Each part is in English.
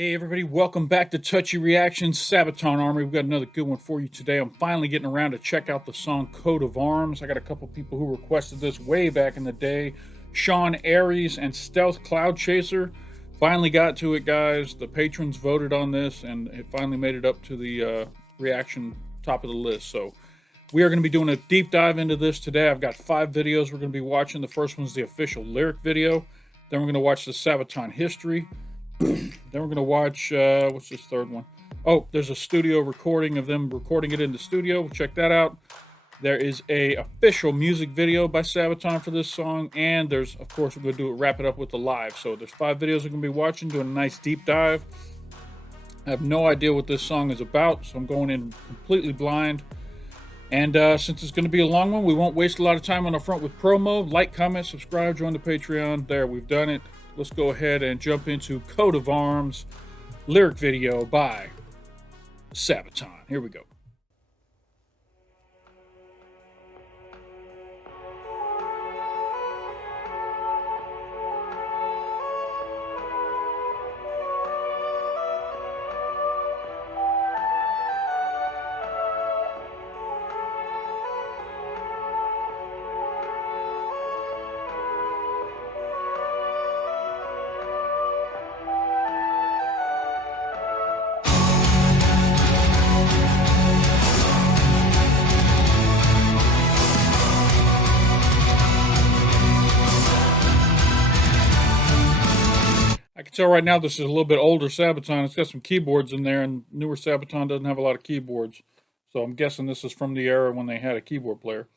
Hey everybody, welcome back to Touchy Reactions, Sabaton Army. We've got another good one for you today. I'm finally getting around to check out the song Coat of Arms. I got a couple people who requested this way back in the day. Sean Aries and Stealth Cloud Chaser. Finally got to it, guys. The patrons voted on this and it finally made it up to the reaction top of the list. So we are going to be doing a deep dive into this today. I've got 5 videos we're going to be watching. The first one's the official lyric video. Then we're going to watch the Sabaton history. Then we're going to watch, what's this third one? Oh, there's a studio recording of them recording it in the studio. We'll check that out. There is a official music video by Sabaton for this song. And there's, of course, we're going to wrap it up with the live. So there's 5 videos we're going to be watching, doing a nice deep dive. I have no idea what this song is about, so I'm going in completely blind. And since it's going to be a long one, we won't waste a lot of time on the front with promo. Like, comment, subscribe, join the Patreon. There, we've done it. Let's go ahead and jump into Coat of Arms lyric video by Sabaton. Here we go. I can tell right now this is a little bit older Sabaton. It's got some keyboards in there, and newer Sabaton doesn't have a lot of keyboards. So I'm guessing this is from the era when they had a keyboard player.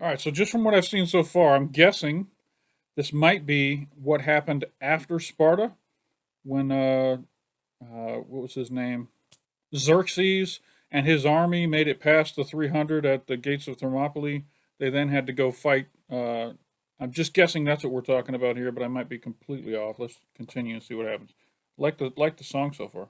All right, so just from what I've seen so far, I'm guessing this might be what happened after Sparta when, what was his name? Xerxes and his army made it past the 300 at the gates of Thermopylae. They then had to go fight. I'm just guessing that's what we're talking about here, but I might be completely off. Let's continue and see what happens. Like the song so far.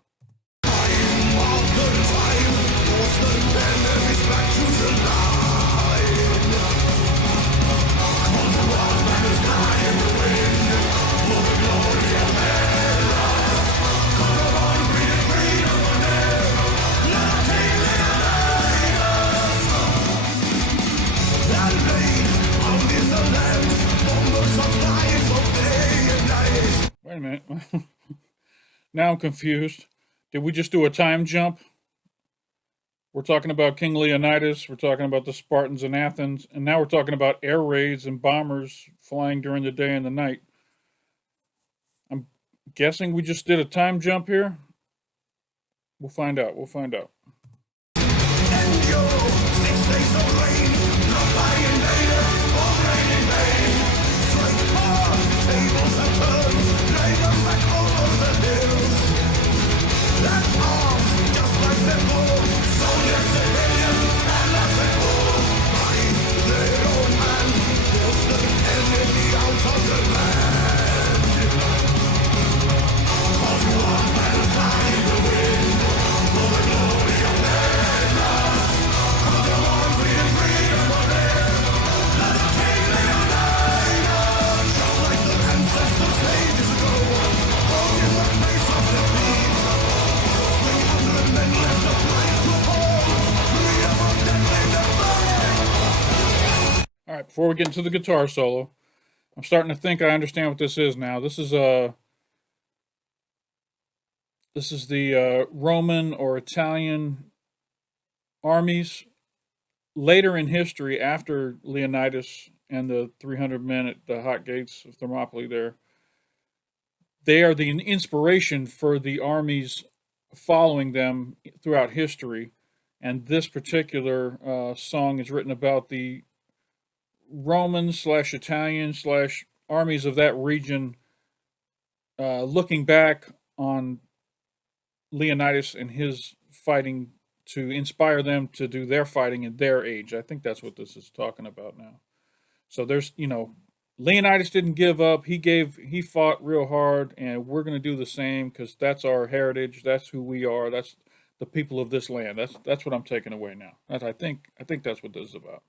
Wait a minute. Now I'm confused. Did we just do a time jump? We're talking about King Leonidas. We're talking about the Spartans in Athens. And now we're talking about air raids and bombers flying during the day and the night. I'm guessing we just did a time jump here. We'll find out. We'll find out. All right, before we get into the guitar solo, I'm starting to think I understand what this is now. This is the Roman or Italian armies later in history, after Leonidas and the 300 men at the hot gates of Thermopylae there. They are the inspiration for the armies following them throughout history. And this particular song is written about the Roman slash Italian slash armies of that region looking back on Leonidas and his fighting to inspire them to do their fighting in their age. I think that's what this is talking about now. So there's, Leonidas didn't give up. He fought real hard, and we're going to do the same because that's our heritage. That's who we are. That's the people of this land. That's what I'm taking away now. I think that's what this is about.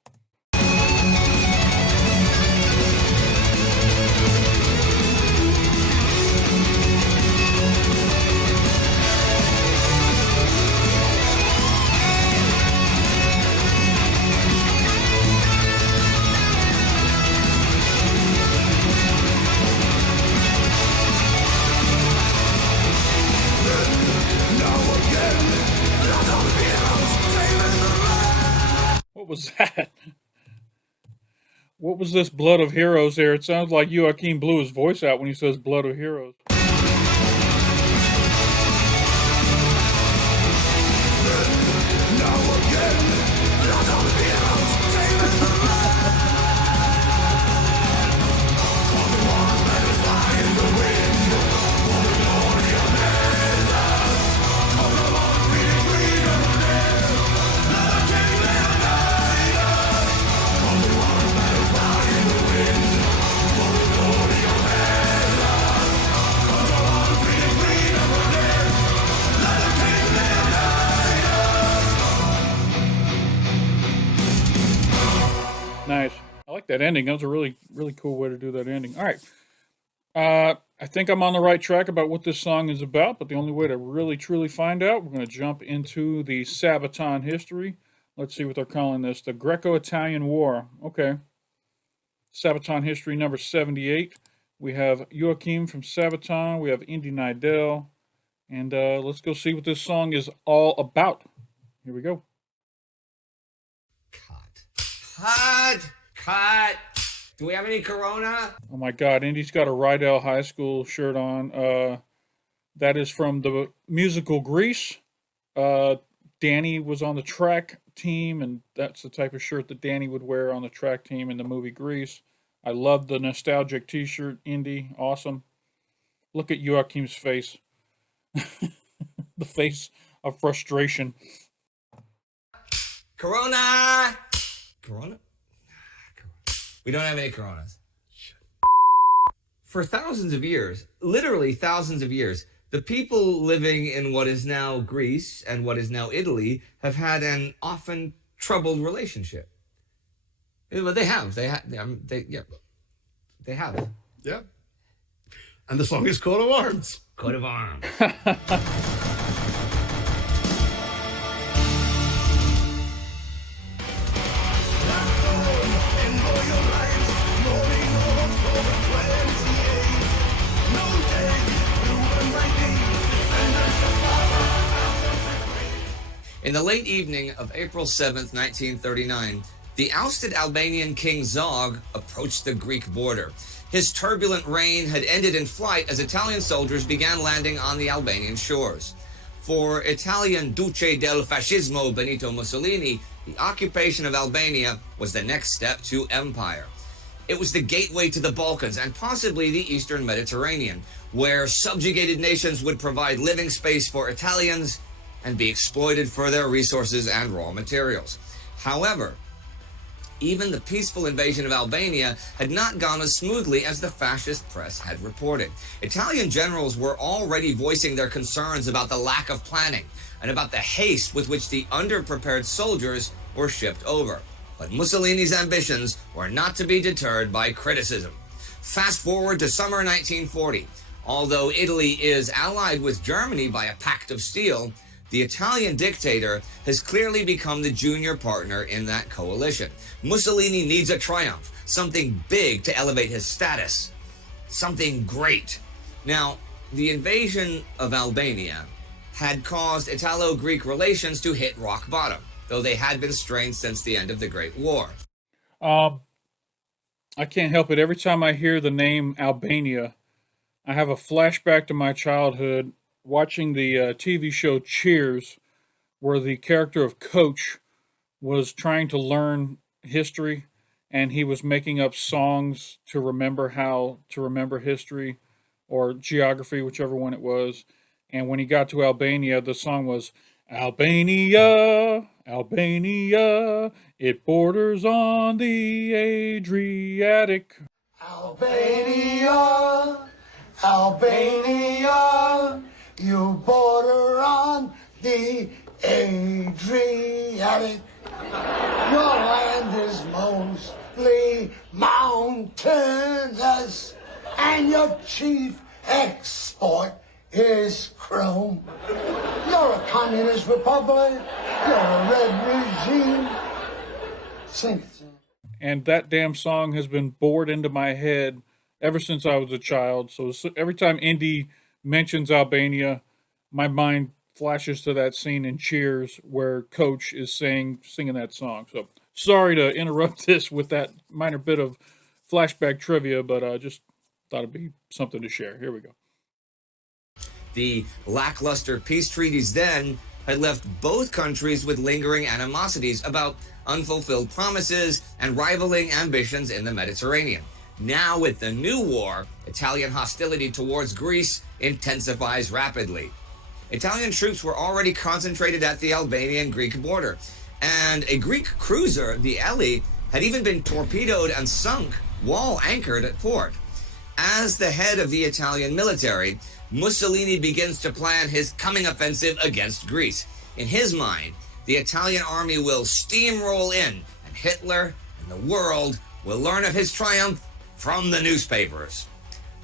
What was that? What was this Blood of Heroes there? It sounds like Joachim blew his voice out when he says Blood of Heroes. Nice. I like that ending. That was a really, really cool way to do that ending. All right. I think I'm on the right track about what this song is about, but the only way to really, truly find out, we're going to jump into the Sabaton history. Let's see what they're calling this. The Greco-Italian War. Okay. Sabaton history number 78. We have Joachim from Sabaton. We have Indy Nidell. And let's go see what this song is all about. Here we go. Cut. Do we have any Corona? Oh my God, Indy's got a Rydell High School shirt on. That is from the musical Grease. Danny was on the track team, and that's the type of shirt that Danny would wear on the track team in the movie Grease. I love the nostalgic t-shirt, Indy. Awesome. Look at Joachim's face. The face of frustration. Corona? We don't have any Coronas. For thousands of years, literally thousands of years, the people living in what is now Greece and what is now Italy have had an often troubled relationship. But they have. They have. Yeah. And the song is Coat of Arms. Coat of Arms. In the late evening of April 7th, 1939, the ousted Albanian king Zog approached the Greek border. His turbulent reign had ended in flight as Italian soldiers began landing on the Albanian shores. For Italian Duce del Fascismo Benito Mussolini, the occupation of Albania was the next step to empire. It was the gateway to the Balkans and possibly the Eastern Mediterranean, where subjugated nations would provide living space for Italians and be exploited for their resources and raw materials. However, even the peaceful invasion of Albania had not gone as smoothly as the fascist press had reported. Italian generals were already voicing their concerns about the lack of planning and about the haste with which the underprepared soldiers were shipped over. But Mussolini's ambitions were not to be deterred by criticism. Fast forward to summer 1940. Although Italy is allied with Germany by a pact of steel, the Italian dictator has clearly become the junior partner in that coalition. Mussolini needs a triumph, something big to elevate his status, something great. Now, the invasion of Albania had caused Italo-Greek relations to hit rock bottom, though they had been strained since the end of the Great War. I can't help it. Every time I hear the name Albania, I have a flashback to my childhood watching the TV show Cheers, where the character of Coach was trying to learn history, and he was making up songs to remember how to remember history or geography, whichever one it was. And when he got to Albania, the song was Albania, Albania, it borders on the Adriatic. Albania, Albania, you border on the Adriatic. Your land is mostly mountainous, and your chief export is chrome. You're a communist republic. You're a red regime. Sing it. And that damn song has been bored into my head ever since I was a child. So every time Indy mentions Albania, my mind flashes to that scene in Cheers where Coach is singing that song. So sorry to interrupt this with that minor bit of flashback trivia, but I just thought it'd be something to share. Here we go. The lackluster peace treaties then had left both countries with lingering animosities about unfulfilled promises and rivaling ambitions in the Mediterranean. Now, with the new war, Italian hostility towards Greece intensifies rapidly. Italian troops were already concentrated at the Albanian-Greek border, and a Greek cruiser, the Ellie, had even been torpedoed and sunk while anchored at port. As the head of the Italian military, Mussolini begins to plan his coming offensive against Greece. In his mind, the Italian army will steamroll in, and Hitler and the world will learn of his triumph from the newspapers.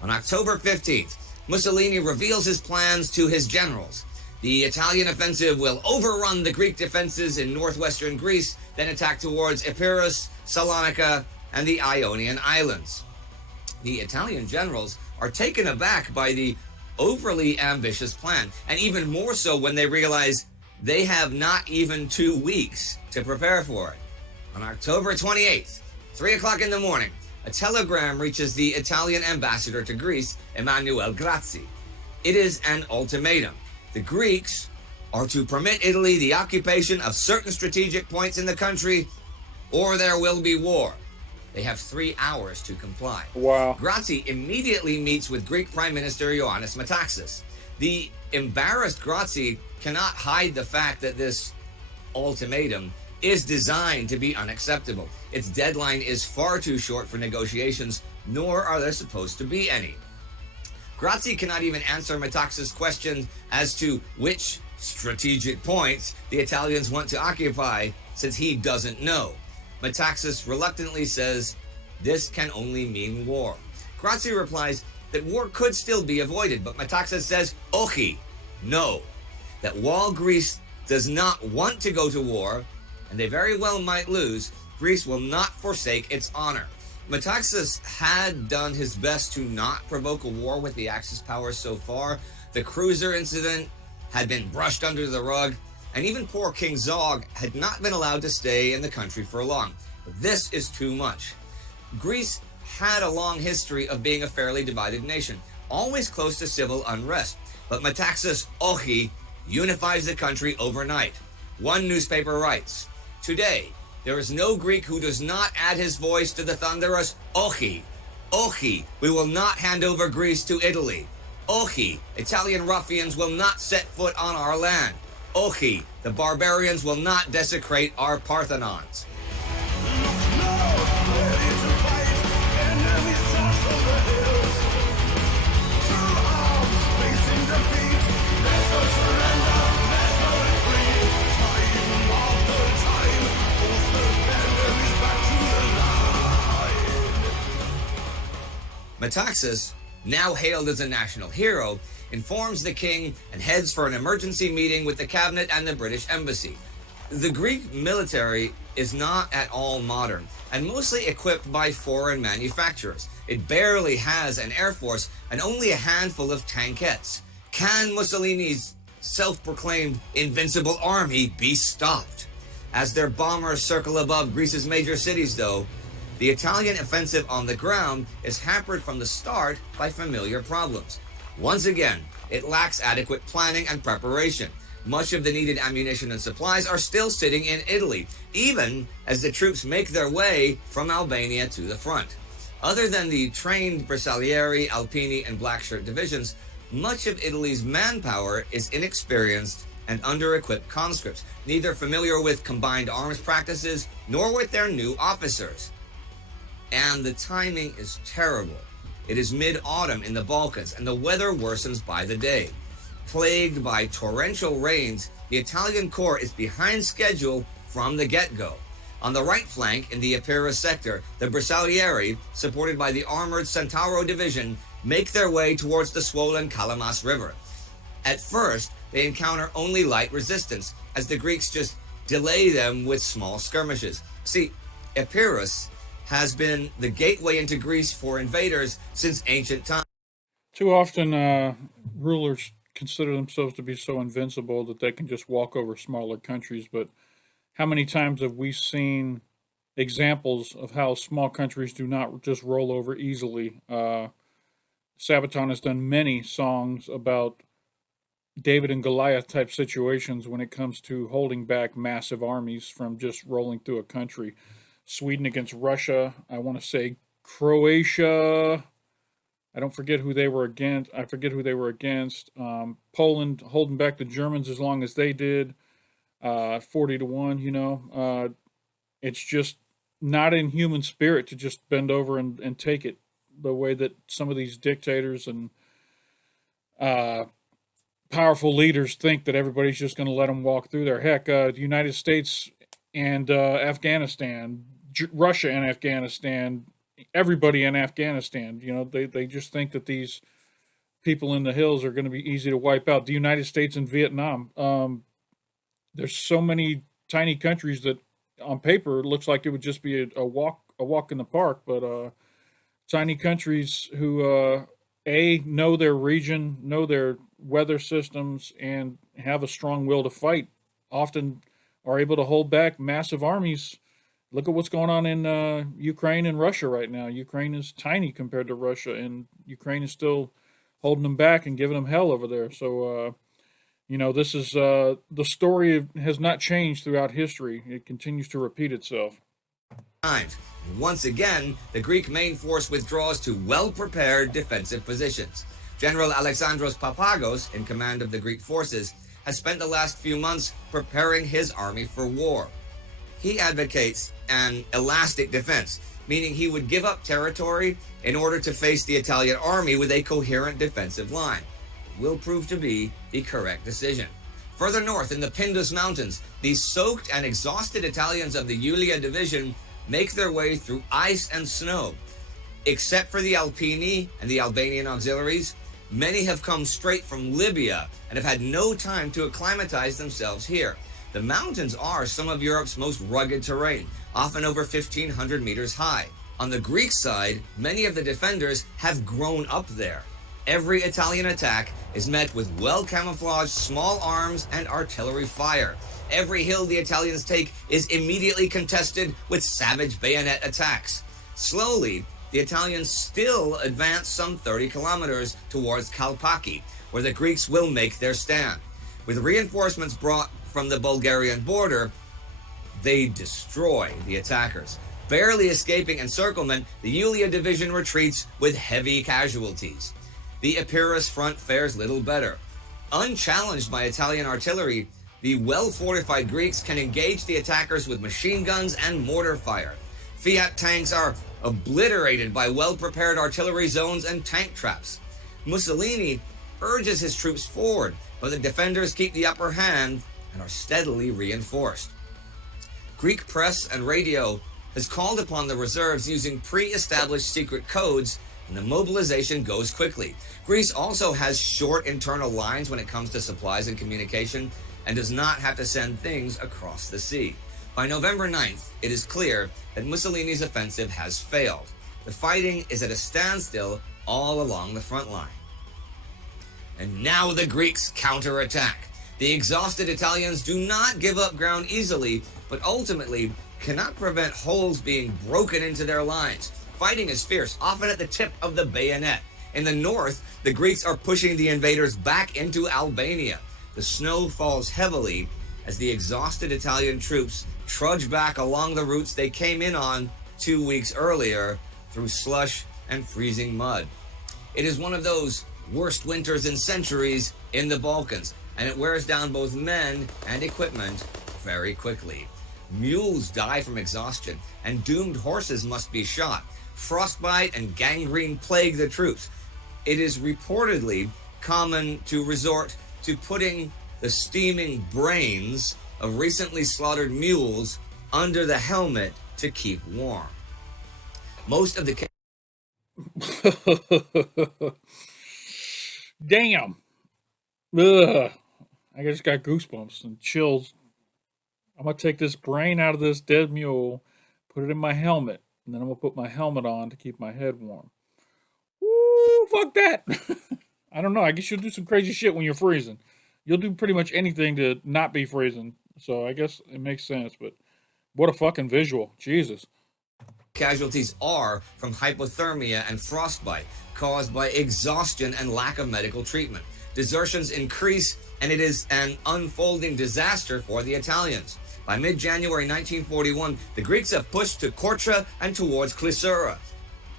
On October 15th, Mussolini reveals his plans to his generals. The Italian offensive will overrun the Greek defenses in northwestern Greece, then attack towards Epirus, Salonika, and the Ionian Islands. The Italian generals are taken aback by the overly ambitious plan, and even more so when they realize they have not even 2 weeks to prepare for it. On October 28th, 3 o'clock in the morning, a telegram reaches the Italian ambassador to Greece, Emanuele Grazzi. It is an ultimatum. The Greeks are to permit Italy the occupation of certain strategic points in the country, or there will be war. They have 3 hours to comply. Wow. Grazzi immediately meets with Greek Prime Minister Ioannis Metaxas. The embarrassed Grazzi cannot hide the fact that this ultimatum is designed to be unacceptable. Its deadline is far too short for negotiations, nor are there supposed to be any. Grazzi cannot even answer Metaxas' question as to which strategic points the Italians want to occupy, since he doesn't know. Metaxas reluctantly says this can only mean war. Grazzi replies that war could still be avoided, but Metaxas says, ochi, no, that while Greece does not want to go to war, and they very well might lose, Greece will not forsake its honor. Metaxas had done his best to not provoke a war with the Axis powers so far. The cruiser incident had been brushed under the rug, and even poor King Zog had not been allowed to stay in the country for long. But this is too much. Greece had a long history of being a fairly divided nation, always close to civil unrest. But Metaxas Ochi unifies the country overnight. One newspaper writes, "Today, there is no Greek who does not add his voice to the thunderous Ochi. Ochi, we will not hand over Greece to Italy. Ochi, Italian ruffians will not set foot on our land. Ochi, the barbarians will not desecrate our Parthenons." Metaxas, now hailed as a national hero, informs the king and heads for an emergency meeting with the cabinet and the British embassy. The Greek military is not at all modern and mostly equipped by foreign manufacturers. It barely has an air force and only a handful of tankettes. Can Mussolini's self-proclaimed invincible army be stopped? As their bombers circle above Greece's major cities, though, the Italian offensive on the ground is hampered from the start by familiar problems. Once again, it lacks adequate planning and preparation. Much of the needed ammunition and supplies are still sitting in Italy, even as the troops make their way from Albania to the front. Other than the trained Bersaglieri, Alpini, and Blackshirt divisions, much of Italy's manpower is inexperienced and under-equipped conscripts, neither familiar with combined arms practices nor with their new officers. And the timing is terrible. It is mid-autumn in the Balkans, and the weather worsens by the day. Plagued by torrential rains, the Italian Corps is behind schedule from the get-go. On the right flank in the Epirus sector, the Bersaglieri, supported by the armored Centauro division, make their way towards the swollen Kalamas River. At first, they encounter only light resistance, as the Greeks just delay them with small skirmishes. See, Epirus has been the gateway into Greece for invaders since ancient times. Too often, rulers consider themselves to be so invincible that they can just walk over smaller countries. But how many times have we seen examples of how small countries do not just roll over easily? Sabaton has done many songs about David and Goliath type situations when it comes to holding back massive armies from just rolling through a country. Sweden against Russia. I want to say Croatia. I don't forget who they were against. I forget who they were against. Poland holding back the Germans as long as they did, 40-1. It's just not in human spirit to just bend over and take it the way that some of these dictators and powerful leaders think that everybody's just going to let them walk through there. Heck, the United States and Afghanistan, Russia and Afghanistan. Everybody in Afghanistan, they just think that these people in the hills are going to be easy to wipe out. The United States and Vietnam. There's so many tiny countries that on paper it looks like it would just be a walk in the park, but tiny countries who know their region, know their weather systems, and have a strong will to fight, often are able to hold back massive armies. Look at what's going on in Ukraine and Russia right now. Ukraine is tiny compared to Russia, and Ukraine is still holding them back and giving them hell over there. So, this is the story has not changed throughout history. It continues to repeat itself. Once again, the Greek main force withdraws to well-prepared defensive positions. General Alexandros Papagos, in command of the Greek forces, has spent the last few months preparing his army for war. He advocates an elastic defense, meaning he would give up territory in order to face the Italian army with a coherent defensive line. It will prove to be the correct decision. Further north in the Pindus Mountains, the soaked and exhausted Italians of the Iulia division make their way through ice and snow. Except for the Alpini and the Albanian auxiliaries, many have come straight from Libya and have had no time to acclimatize themselves here. The mountains are some of Europe's most rugged terrain, often over 1,500 meters high. On the Greek side, many of the defenders have grown up there. Every Italian attack is met with well-camouflaged small arms and artillery fire. Every hill the Italians take is immediately contested with savage bayonet attacks. Slowly, the Italians still advance some 30 kilometers towards Kalpaki, where the Greeks will make their stand. With reinforcements brought from the Bulgarian border, they destroy the attackers. Barely escaping encirclement, the Iulia division retreats with heavy casualties. The Epirus front fares little better. Unchallenged by Italian artillery, the well-fortified Greeks can engage the attackers with machine guns and mortar fire. Fiat tanks are obliterated by well-prepared artillery zones and tank traps. Mussolini urges his troops forward, but the defenders keep the upper hand and are steadily reinforced. Greek press and radio has called upon the reserves using pre-established secret codes, and the mobilization goes quickly. Greece also has short internal lines when it comes to supplies and communication, and does not have to send things across the sea. By November 9th, it is clear that Mussolini's offensive has failed. The fighting is at a standstill all along the front line. And now the Greeks counterattack. The exhausted Italians do not give up ground easily, but ultimately cannot prevent holes being broken into their lines. Fighting is fierce, often at the tip of the bayonet. In the north, the Greeks are pushing the invaders back into Albania. The snow falls heavily as the exhausted Italian troops trudge back along the routes they came in on 2 weeks earlier through slush and freezing mud. It is one of those worst winters in centuries in the Balkans, and it wears down both men and equipment very quickly. Mules die from exhaustion, and doomed horses must be shot. Frostbite and gangrene plague the troops. It is reportedly common to resort to putting the steaming brains of recently slaughtered mules under the helmet to keep warm. Most of the Damn. Ugh. I just got goosebumps and chills. I'm going to take this brain out of this dead mule, put it in my helmet, and then I'm going to put my helmet on to keep my head warm. Woo, fuck that. I don't know. I guess you'll do some crazy shit when you're freezing. You'll do pretty much anything to not be freezing. So I guess it makes sense, but what a fucking visual. Jesus. casualties are from hypothermia and frostbite caused by exhaustion and lack of medical treatment. Desertions increase, and it is an unfolding disaster for the Italians. By mid-January 1941, the Greeks have pushed to Kortra and towards Klissura,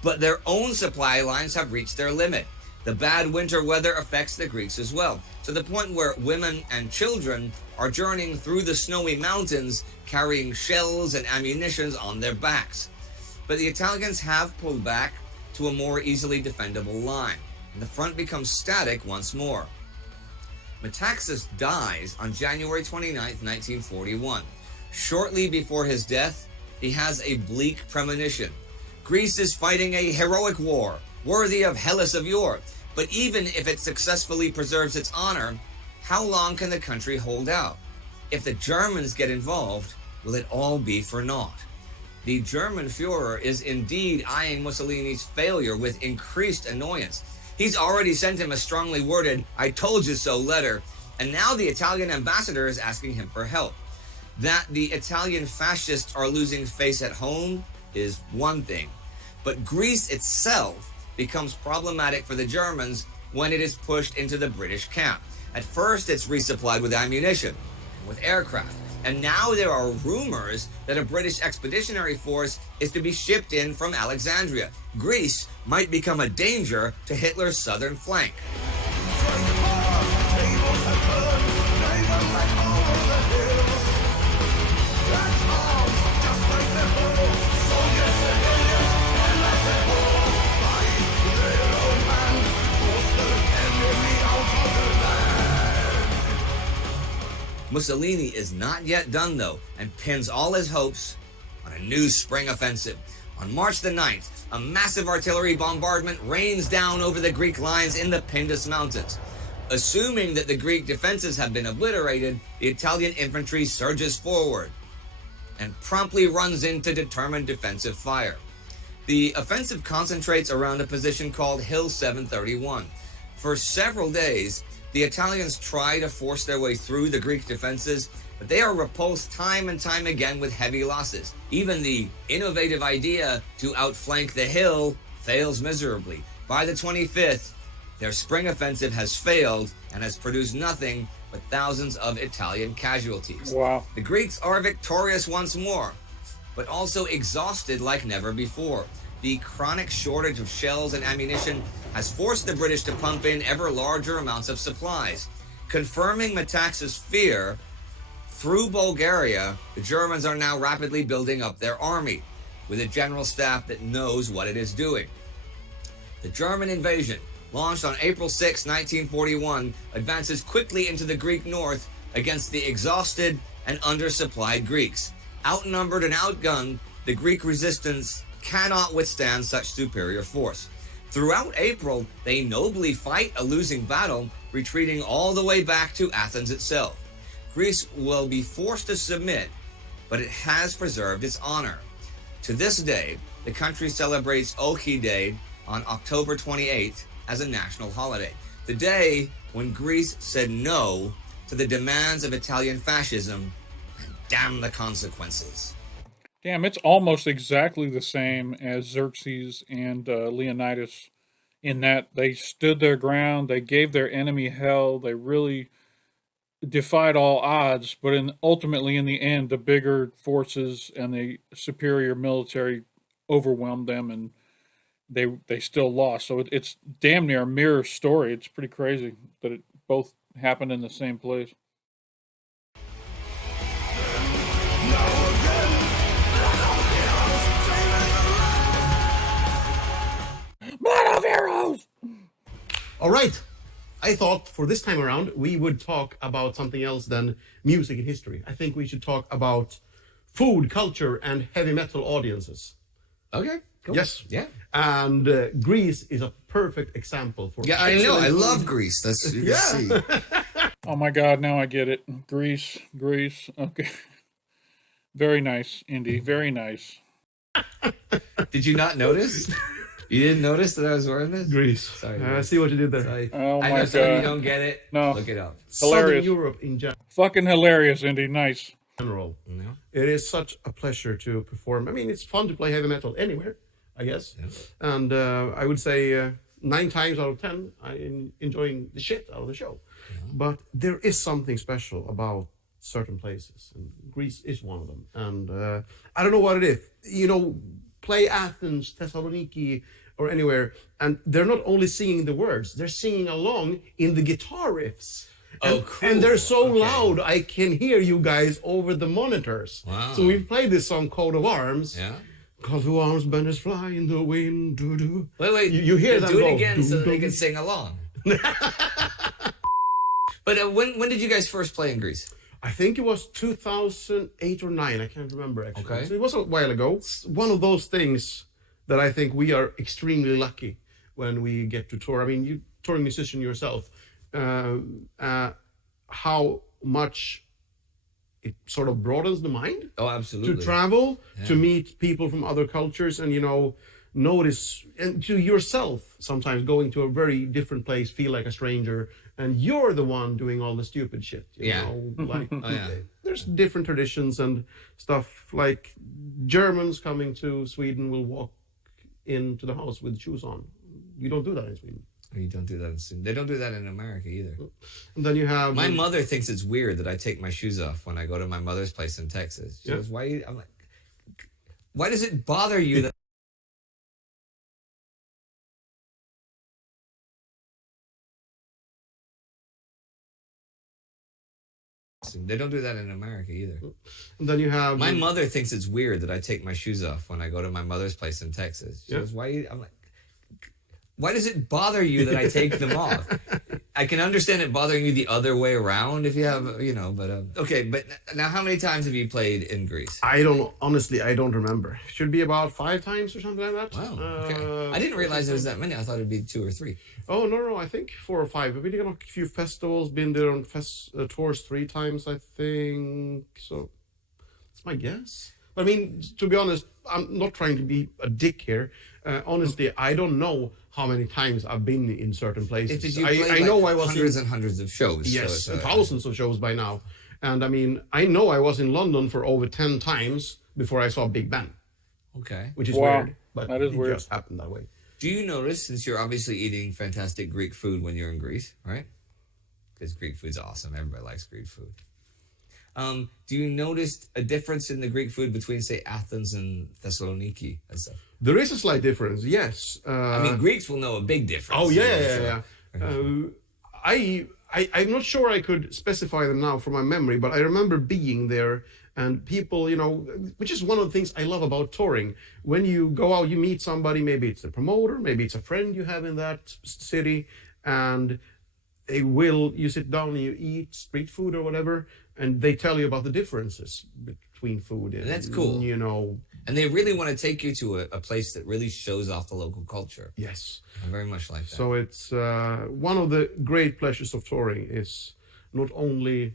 but their own supply lines have reached their limit. The bad winter weather affects the Greeks as well, to the point where women and children are journeying through the snowy mountains carrying shells and ammunition on their backs. But the Italians have pulled back to a more easily defendable line, and the front becomes static once more. Metaxas dies on January 29, 1941. Shortly before his death, he has a bleak premonition. Greece is fighting a heroic war, worthy of Hellas of yore. But even if it successfully preserves its honor, how long can the country hold out? If the Germans get involved, will it all be for naught? The German Führer is indeed eyeing Mussolini's failure with increased annoyance. He's already sent him a strongly worded "I told you so" letter, and now the Italian ambassador is asking him for help. That the Italian fascists are losing face at home is one thing, but Greece itself becomes problematic for the Germans when it is pushed into the British camp. At first, it's resupplied with ammunition, with aircraft, and now there are rumors that a British expeditionary force is to be shipped in from Alexandria. Greece might become a danger to Hitler's southern flank. Mussolini is not yet done, though, and pins all his hopes on a new spring offensive. On March the 9th, a massive artillery bombardment rains down over the Greek lines in the Pindus Mountains. Assuming that the Greek defenses have been obliterated, the Italian infantry surges forward and promptly runs into determined defensive fire. The offensive concentrates around a position called Hill 731. For several days, the Italians try to force their way through the Greek defenses, but they are repulsed time and time again with heavy losses. Even the innovative idea to outflank the hill fails miserably. By the 25th, their spring offensive has failed and has produced nothing but thousands of Italian casualties. Wow. The Greeks are victorious once more, but also exhausted like never before. The chronic shortage of shells and ammunition has forced the British to pump in ever larger amounts of supplies. Confirming Metaxas' fear, through Bulgaria, the Germans are now rapidly building up their army, with a general staff that knows what it is doing. The German invasion, launched on April 6, 1941, advances quickly into the Greek north against the exhausted and undersupplied Greeks. Outnumbered and outgunned, the Greek resistance cannot withstand such superior force. Throughout April, they nobly fight a losing battle, retreating all the way back to Athens itself. Greece will be forced to submit, but it has preserved its honor. To this day, the country celebrates Oki Day on October 28th as a national holiday, the day when Greece said no to the demands of Italian fascism and damn the consequences. Damn, it's almost exactly the same as Xerxes and Leonidas in that they stood their ground, they gave their enemy hell, they really defied all odds, but ultimately in the end, the bigger forces and the superior military overwhelmed them, and they still lost. So it's damn near a mirror story. It's pretty crazy that it both happened in the same place. Blood of heroes. All right. I thought for this time around we would talk about something else than music and history. I think we should talk about food, culture, and heavy metal audiences. Okay. Cool. Yes. Yeah. And Greece is a perfect example for. Yeah, I know. excellent I food. love Greece. That's you can Yeah. see. Oh my God! Now I get it. Greece, Greece. Okay. Very nice, Indy. Very nice. Did you not notice? You didn't notice that I was wearing this? Greece. Sorry, I Greece. see what you did there. Sorry. Oh I my know some of you God. don't get it. No. Look it up. Southern Hilarious. Europe in Fucking hilarious, Indy. Nice. general. No. It is such a pleasure to perform. I mean, it's fun to play heavy metal anywhere, I guess. Yeah. And I would say 9 times out of 10, I'm enjoying the shit out of the show. Yeah. But there is something special about certain places, and Greece is one of them. And I don't know what it is. You know, play Athens, Thessaloniki, or anywhere, and they're not only singing the words, they're singing along in the guitar riffs. Oh, And, cool. and they're so Okay. loud, I can hear you guys over the monitors. Wow. So we played this song, Coat of Arms. Yeah. Coat of Arms, banners fly in the wind. Doo-doo. Wait. You hear them do go, it again so that they doo-doo. can sing along. But when did you guys first play in Greece? I think it was 2008 or 9. I can't remember actually. Okay. So it was a while ago. It's one of those things that I think we are extremely lucky when we get to tour. I mean, you touring musician yourself, how much it sort of broadens the mind Oh, absolutely. to travel, to Yeah. meet people from other cultures, and notice, and to yourself sometimes going to a very different place, feel like a stranger, and you're the one doing all the stupid shit. You Yeah. know, like Oh, yeah. there's different traditions and stuff. Like Germans coming to Sweden will walk into the house with shoes on. You don't do that in Sweden. You don't do that in Sweden. They don't do that in America either. And then you have My mother thinks it's weird that I take my shoes off when I go to my mother's place in Texas. She Yeah. goes, I'm like, why does it bother you that they don't do that in America either? And then you have My mother thinks it's weird that I take my shoes off when I go to my mother's place in Texas. She Yeah. goes, I'm like, why does it bother you that I take them off? I can understand it bothering you the other way around if you have, but okay. But now, how many times have you played in Greece? I don't remember. Should be about 5 times or something like that. Wow. Okay. I didn't realize there was that many. I thought it'd be 2 or 3. Oh no, I think 4 or 5. I've been on a few festivals, been there on tours 3 times, I think. So that's my guess. But I mean, to be honest, I'm not trying to be a dick here. Honestly, I don't know how many times I've been in certain places. Did you I play know like I was hundreds in, and hundreds of shows? yes, so it's, thousands of shows by now. And I mean, I know I was in London for over 10 times before I saw Big Ben, Okay. which is Wow, weird. But that is it weird. just happened that way. Do you notice, since you're obviously eating fantastic Greek food when you're in Greece, right? Because Greek food's awesome. Everybody likes Greek food. Do you notice a difference in the Greek food between, say, Athens and Thessaloniki and stuff? There is a slight difference, yes. I mean, Greeks will know a big difference. Oh you know, yeah. I'm not sure I could specify them now from my memory, but I remember being there and people, which is one of the things I love about touring. When you go out, you meet somebody, maybe it's a promoter, maybe it's a friend you have in that city, and you sit down and you eat street food or whatever, and they tell you about the differences between food and that's cool. And they really want to take you to a place that really shows off the local culture. Yes. I very much like that. So it's one of the great pleasures of touring is not only,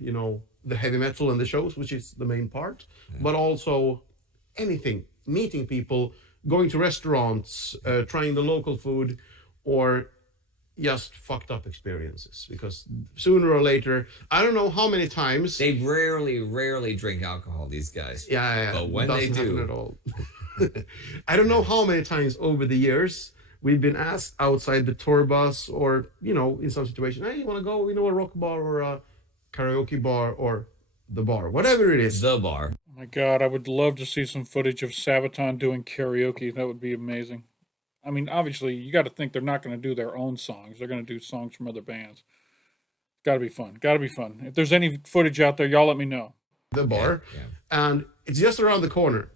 the heavy metal and the shows, which is the main part, but also anything, meeting people, going to restaurants, trying the local food, or just fucked up experiences. Because sooner or later, I don't know how many times. They rarely drink alcohol, these guys. Yeah. But when they doesn't do. happen at all. I don't know how many times over the years we've been asked outside the tour bus or, in some situation, hey, you want to go, a rock bar or karaoke bar or the bar, whatever it is. The bar. Oh my God, I would love to see some footage of Sabaton doing karaoke. That would be amazing. I mean, obviously, you got to think they're not going to do their own songs. They're going to do songs from other bands. Got to be fun. Got to be fun. If there's any footage out there, y'all let me know. The bar, Yeah. and it's just around the corner.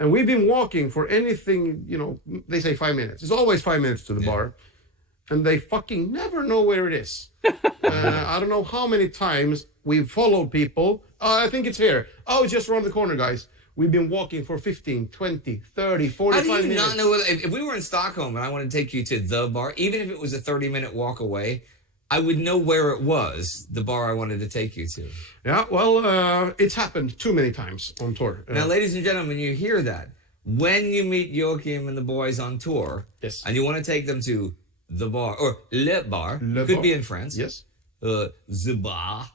And we've been walking for anything, they say 5 minutes. It's always 5 minutes to the bar. And they fucking never know where it is. I don't know how many times we've followed people. Oh, I think it's here. Oh, it's just around the corner, guys. We've been walking for 15, 20, 30, 45 How do you minutes. not know? If we were in Stockholm and I wanted to take you to the bar, even if it was a 30-minute walk away, I would know where it was, the bar I wanted to take you to. Yeah, well, it's happened too many times on tour. Now, ladies and gentlemen, you hear that. When you meet Joachim and the boys on tour, Yes. and you want to take them to the bar, or le bar, Le could bar. be in France. Yes. The bar.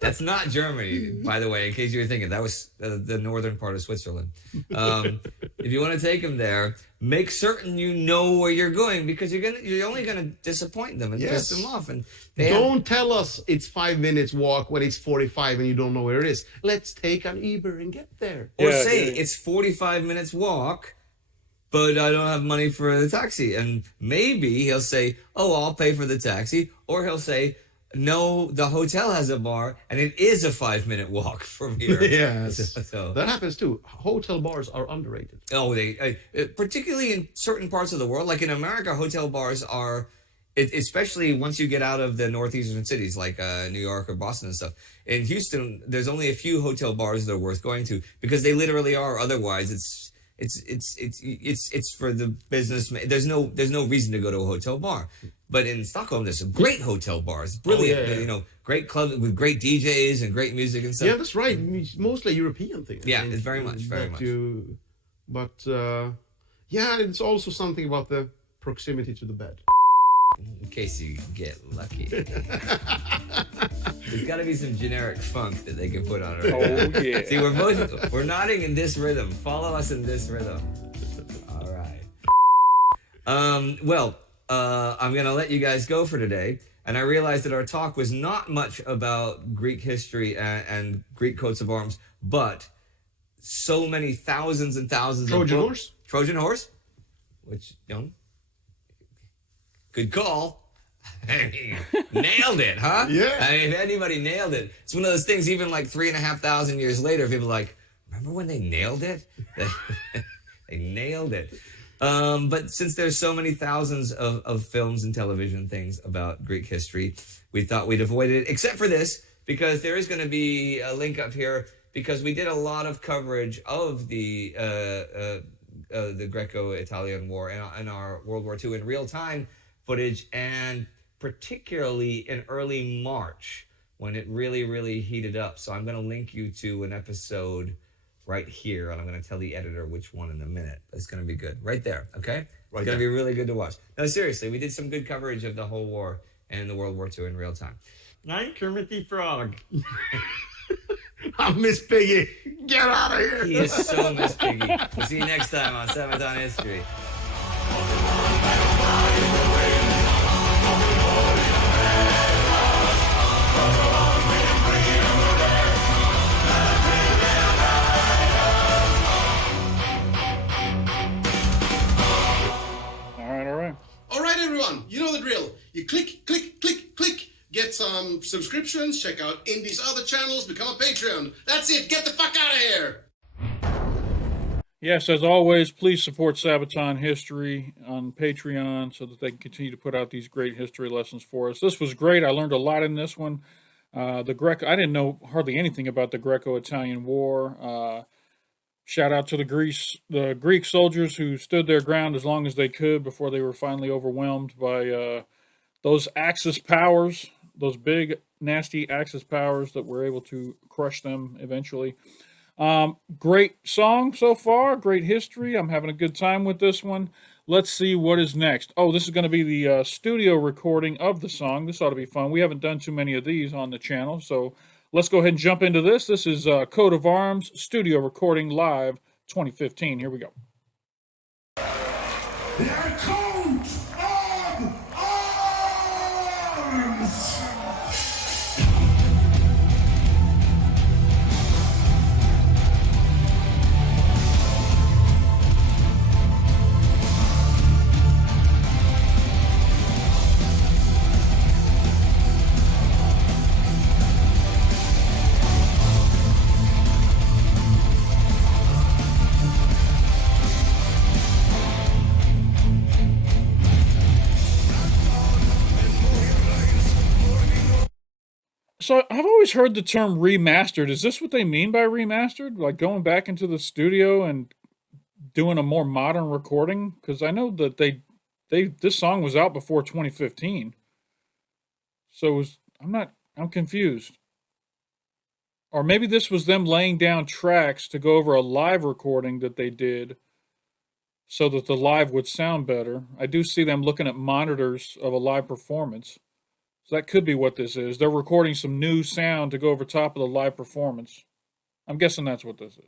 That's not Germany, by the way, in case you were thinking. That was the northern part of Switzerland. If you want to take them there, make certain you know where you're going, because you're only gonna disappoint them and piss them off. And Don't tell us it's 5 minutes walk when it's 45 and you don't know where it is. Let's take an Uber and get there. or Yeah, say yeah. it's 45 minutes walk, but I don't have money for the taxi. And maybe he'll say, "Oh, I'll pay for the taxi," or he'll say, "No, the hotel has a bar, and it is a 5-minute walk from here." Yes. So, That happens too. Hotel bars are underrated. oh, they particularly in certain parts of the world, like in America, hotel bars are, especially once you get out of the northeastern cities like New York or Boston and stuff. In Houston, there's only a few hotel bars that are worth going to, because they literally are. Otherwise, it's for the business. There's no reason to go to a hotel bar. But in Stockholm, there's some great hotel bars, brilliant, yeah. Great clubs with great DJs and great music and stuff. Yeah, that's right. It's mostly a European thing. I Yeah, think. it's very much. Yeah, it's also something about the proximity to the bed. In case you get lucky. There's got to be some generic funk that they can put on it. Oh, yeah. See, we're nodding in this rhythm. Follow us in this rhythm. All right. I'm gonna let you guys go for today, and I realized that our talk was not much about Greek history and Greek coats of arms, but so many thousands and thousands Trojan of horse? Trojan horse, which good call. Nailed it, huh? Yeah. I mean, if anybody nailed it, it's one of those things. Even like 3,500 years later, people are like, remember when they nailed it? They nailed it. But since there's so many thousands of films and television things about Greek history, we thought we'd avoid it, except for this, because there is going to be a link up here, because we did a lot of coverage of the Greco-Italian War and our World War II in real-time footage, and particularly in early March when it really, really heated up. So I'm going to link you to an episode right here, and I'm going to tell the editor which one in a minute. It's going to be good. Right there, okay? Right It's going there. to be really good to watch. No, seriously, we did some good coverage of the whole war and the World War II in real time. I'm Kermit the Frog. I'm Miss Piggy. Get out of here. He is so Miss Piggy. We'll see you next time on Sabaton History. All right. All right, everyone. You know the drill. You click, click, click, click. Get some subscriptions. Check out Indy's other channels. Become a Patreon. That's it. Get the fuck out of here. Yes, as always, please support Sabaton History on Patreon so that they can continue to put out these great history lessons for us. This was great. I learned a lot in this one. I didn't know hardly anything about the Greco-Italian War. Shout out to the Greek soldiers who stood their ground as long as they could before they were finally overwhelmed by those Axis powers, those big, nasty Axis powers that were able to crush them eventually. Great song so far, great history. I'm having a good time with this one. Let's see what is next. Oh, this is going to be the studio recording of the song. This ought to be fun. We haven't done too many of these on the channel, so let's go ahead and jump into this. This is Coat of Arms studio recording live 2015. Here we go. Their coat of arms! So I've always heard the term remastered. Is this what they mean by remastered? Like going back into the studio and doing a more modern recording? Because I know that this song was out before 2015. So I'm confused. Or maybe this was them laying down tracks to go over a live recording that they did so that the live would sound better. I do see them looking at monitors of a live performance. So that could be what this is. They're recording some new sound to go over top of the live performance. I'm guessing that's what this is.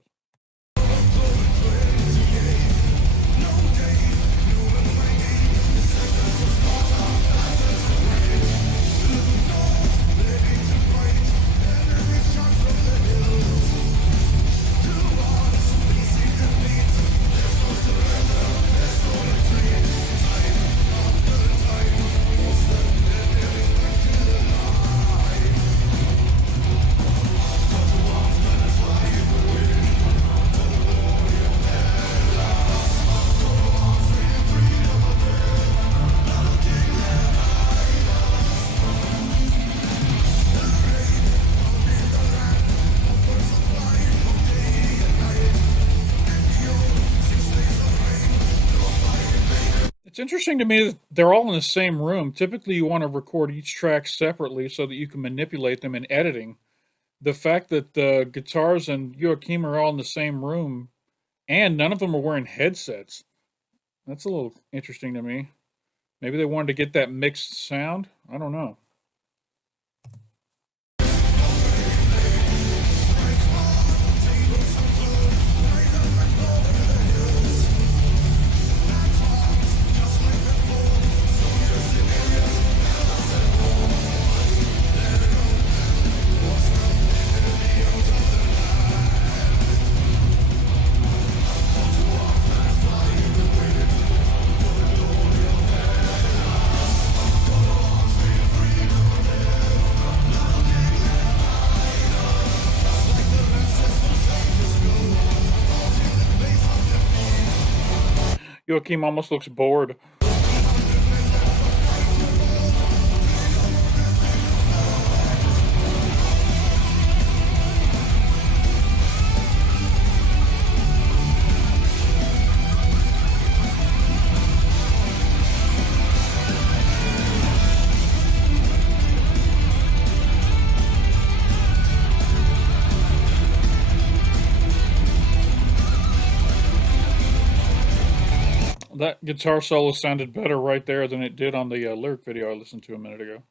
It's interesting to me that they're all in the same room. Typically, you want to record each track separately so that you can manipulate them in editing. The fact that the guitars and Joachim are all in the same room and none of them are wearing headsets, that's a little interesting to me. Maybe they wanted to get that mixed sound. I don't know. Joachim almost looks bored. That guitar solo sounded better right there than it did on the lyric video I listened to a minute ago.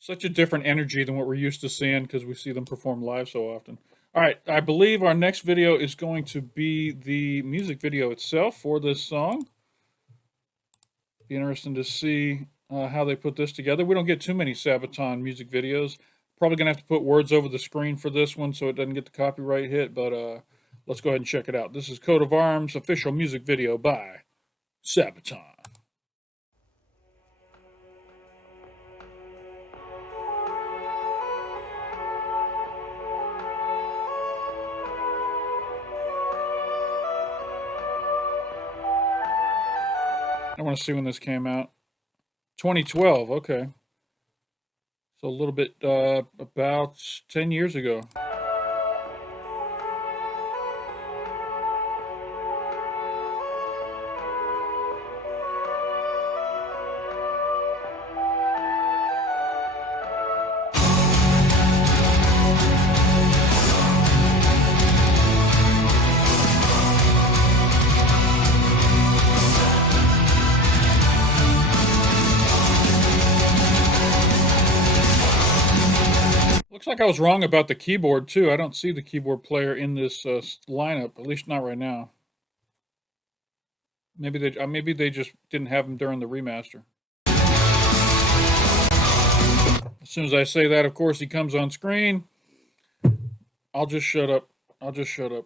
Such a different energy than what we're used to seeing because we see them perform live so often. All right, I believe our next video is going to be the music video itself for this song. Be interesting to see how they put this together. We don't get too many Sabaton music videos. Probably going to have to put words over the screen for this one so it doesn't get the copyright hit, but let's go ahead and check it out. This is Coat of Arms official music video by Sabaton. I want to see when this came out. 2012, okay. So a little bit, about 10 years ago. Looks like I was wrong about the keyboard, too. I don't see the keyboard player in this lineup, at least not right now. Maybe they just didn't have him during the remaster. As soon as I say that, of course, he comes on screen. I'll just shut up. I'll just shut up.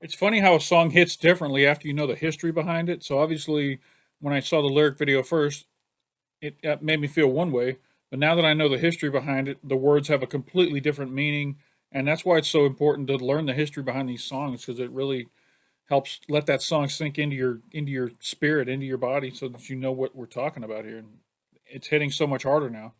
It's funny how a song hits differently after you know the history behind it. So obviously, when I saw the lyric video first, it made me feel one way. But now that I know the history behind it, the words have a completely different meaning, and that's why it's so important to learn the history behind these songs, because it really helps let that song sink into your spirit, into your body, so that you know what we're talking about here. And it's hitting so much harder now.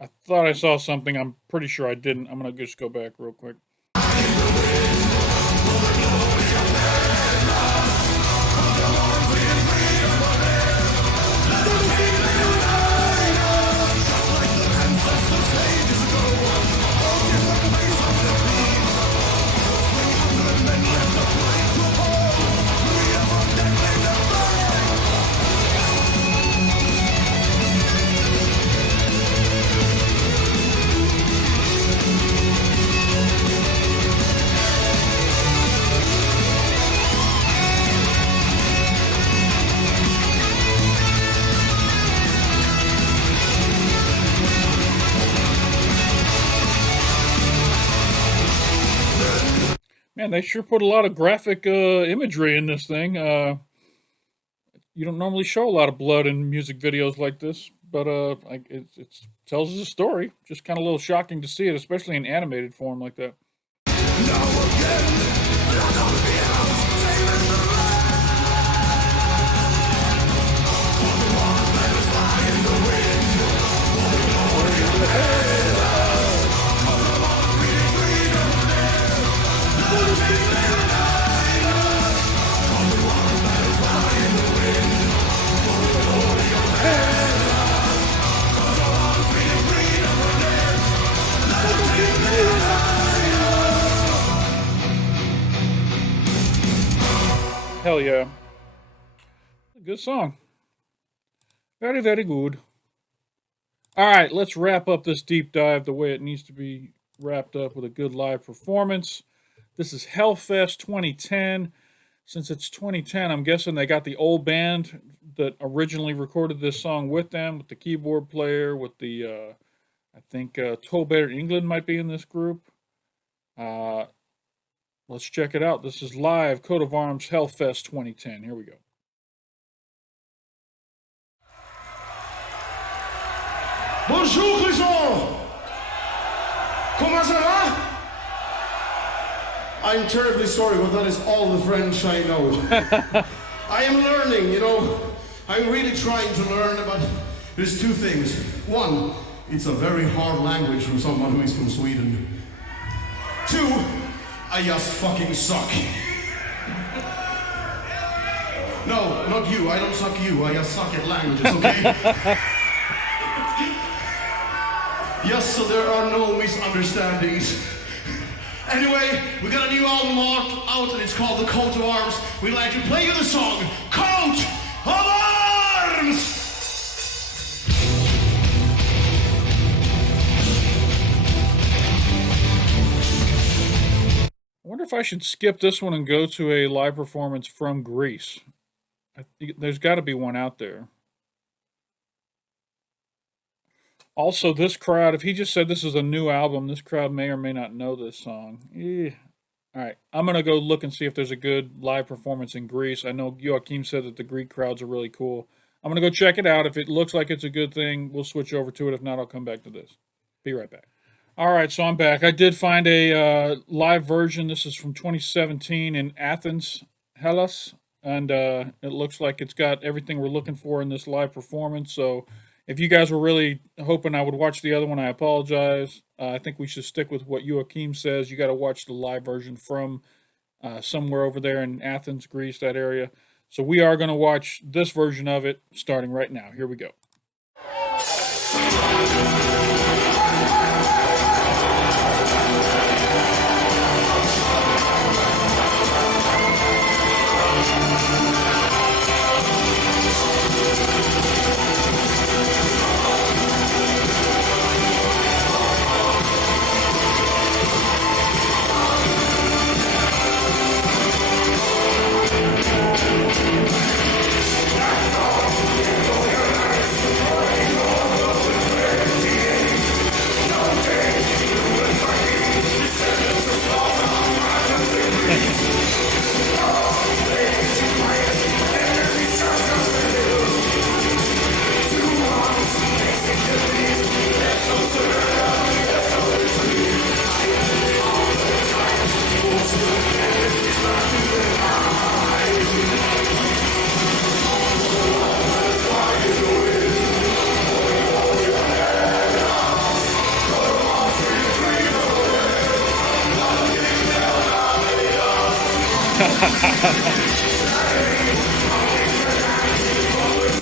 I thought I saw something. I'm pretty sure I didn't. I'm going to just go back real quick. Man, they sure put a lot of graphic imagery in this thing. You don't normally show a lot of blood in music videos like this, but it tells us a story. Just kind of a little shocking to see it, especially in animated form like that. Hell yeah. Good song. Very, very good. Alright, let's wrap up this deep dive the way it needs to be wrapped up, with a good live performance. This is Hellfest 2010. Since it's 2010, I'm guessing they got the old band that originally recorded this song with them, with the keyboard player, with the, I think Tolbert England might be in this group. Let's check it out. This is live Coat of Arms Hellfest 2010. Here we go. Bonjour les gens! Comment ça va? I'm terribly sorry, but that is all the French I know. I am learning, you know. I'm really trying to learn, but there's two things. One, it's a very hard language from someone who is from Sweden. Two, I just fucking suck. No, not you. I don't suck you. I just suck at languages, okay? Yes, so there are no misunderstandings. Anyway, we got a new album out and it's called The Coat of Arms. We'd like to play you the song, Coat of Arms! I wonder if I should skip this one and go to a live performance from Greece. There's got to be one out there. Also, this crowd, if he just said this is a new album, this crowd may or may not know this song. All right, I'm going to go look and see if there's a good live performance in Greece. I know Joachim said that the Greek crowds are really cool. I'm going to go check it out. If it looks like it's a good thing, we'll switch over to it. If not, I'll come back to this. Be right back. All right, so I'm back. I did find a live version. This is from 2017 in Athens, Hellas. And it looks like it's got everything we're looking for in this live performance. So if you guys were really hoping I would watch the other one, I apologize. I think we should stick with what Joachim says. You got to watch the live version from somewhere over there in Athens, Greece, that area. So we are going to watch this version of it starting right now. Here we go.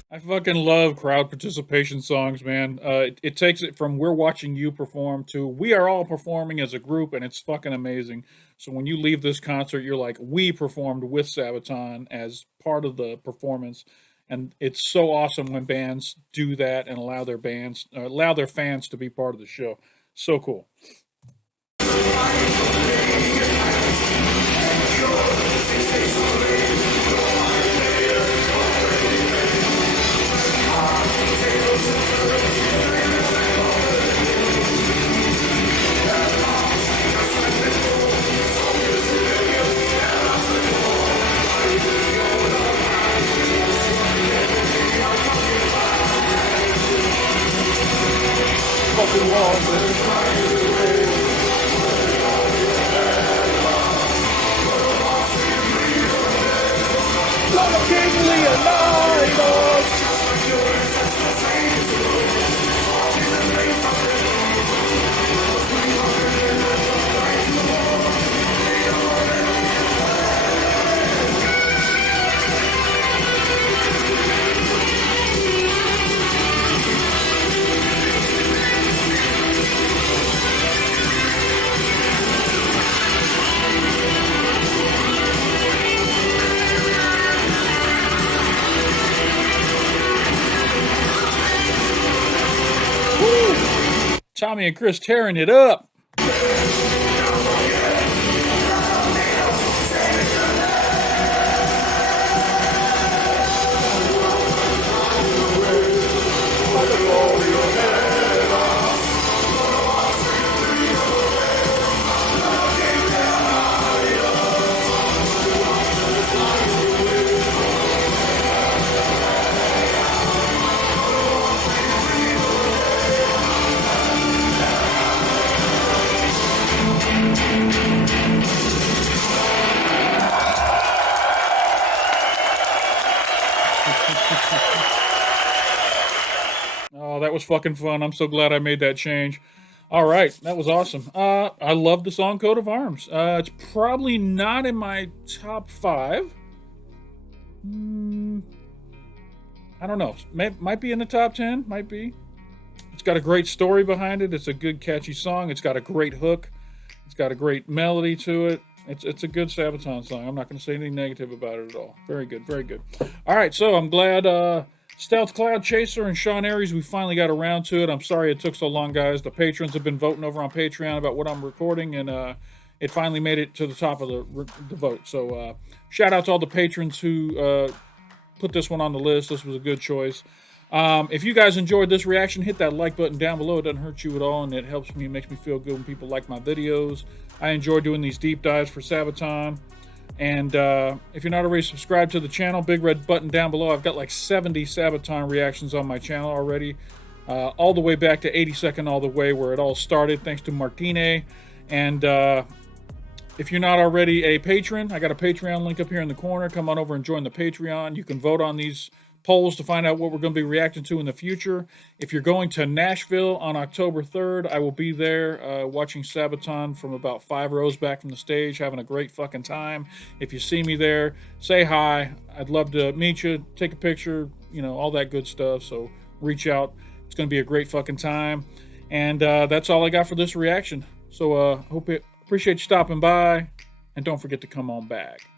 I fucking love crowd participation songs, man. It takes it from we're watching you perform to we are all performing as a group, and it's fucking amazing. So when you leave this concert, you're like, we performed with Sabaton as part of the performance, and it's so awesome when bands do that and allow their fans to be part of the show. So cool. Tommy and Chris tearing it up. Oh, that was fucking fun. I'm so glad I made that change. All right, that was awesome. I love the song Coat of Arms. It's probably not in my top 5. I don't know. Might be in the top 10. Might be. It's got a great story behind it. It's a good, catchy song. It's got a great hook. It's got a great melody to it. It's a good Sabaton song. I'm not going to say anything negative about it at all. Very good, very good. All right, so I'm glad Stealth Cloud Chaser and Sean Aries, we finally got around to it. I'm sorry it took so long, guys. The patrons have been voting over on Patreon about what I'm recording, and it finally made it to the top of the vote. So shout out to all the patrons who put this one on the list. This was a good choice. If you guys enjoyed this reaction, hit that like button down below. It doesn't hurt you at all, and it helps me, makes me feel good when people like my videos. I enjoy doing these deep dives for Sabaton. And if you're not already subscribed to the channel, big red button down below. I've got like 70 Sabaton reactions on my channel already. All the way back to 82nd All the Way, where it all started, thanks to Martine. And if you're not already a patron, I got a Patreon link up here in the corner. Come on over and join the Patreon. You can vote on these polls to find out what we're going to be reacting to in the future. If you're going to Nashville on October 3rd, I will be there watching Sabaton from about 5 rows back from the stage, having a great fucking time. If you see me there, say hi. I'd love to meet you, take a picture, you know, all that good stuff. So reach out. It's going to be a great fucking time. And that's all I got for this reaction. So appreciate you stopping by, and don't forget to come on back.